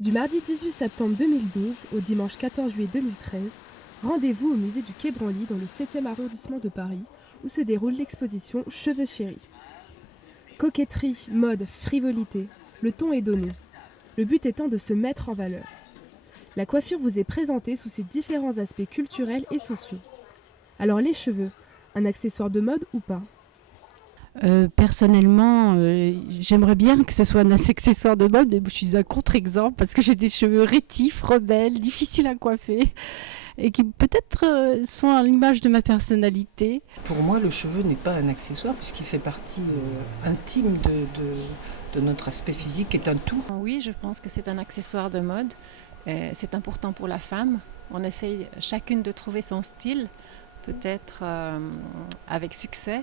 Du mardi 18 septembre 2012 au dimanche 14 juillet 2013, rendez-vous au musée du Quai Branly dans le 7e arrondissement de Paris où se déroule l'exposition Cheveux chéris. Coquetterie, mode, frivolité, le ton est donné. Le but étant de se mettre en valeur. La coiffure vous est présentée sous ses différents aspects culturels et sociaux. Alors les cheveux, un accessoire de mode ou pas ? Personnellement, j'aimerais bien que ce soit un accessoire de mode, mais je suis un contre-exemple parce que j'ai des cheveux rétifs, rebelles, difficiles à coiffer et qui peut-être sont à l'image de ma personnalité. Pour moi, le cheveu n'est pas un accessoire puisqu'il fait partie intime de notre aspect physique, qui est un tout. Oui, je pense que c'est un accessoire de mode. C'est important pour la femme. On essaye chacune de trouver son style, peut-être avec succès.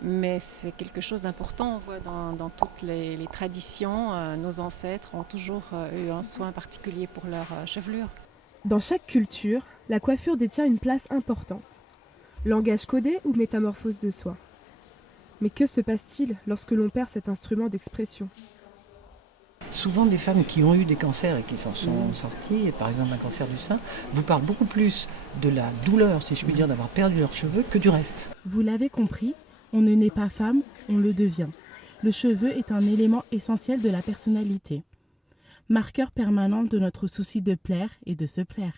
Mais c'est quelque chose d'important, on voit dans toutes les traditions, nos ancêtres ont toujours eu un soin particulier pour leur chevelure. Dans chaque culture, la coiffure détient une place importante. Langage codé ou métamorphose de soi ? Mais que se passe-t-il lorsque l'on perd cet instrument d'expression ? Souvent, des femmes qui ont eu des cancers et qui s'en sont sorties, par exemple un cancer du sein, vous parlent beaucoup plus de la douleur, si je puis dire, d'avoir perdu leurs cheveux que du reste. Vous l'avez compris, on ne naît pas femme, on le devient. Le cheveu est un élément essentiel de la personnalité, marqueur permanent de notre souci de plaire et de se plaire.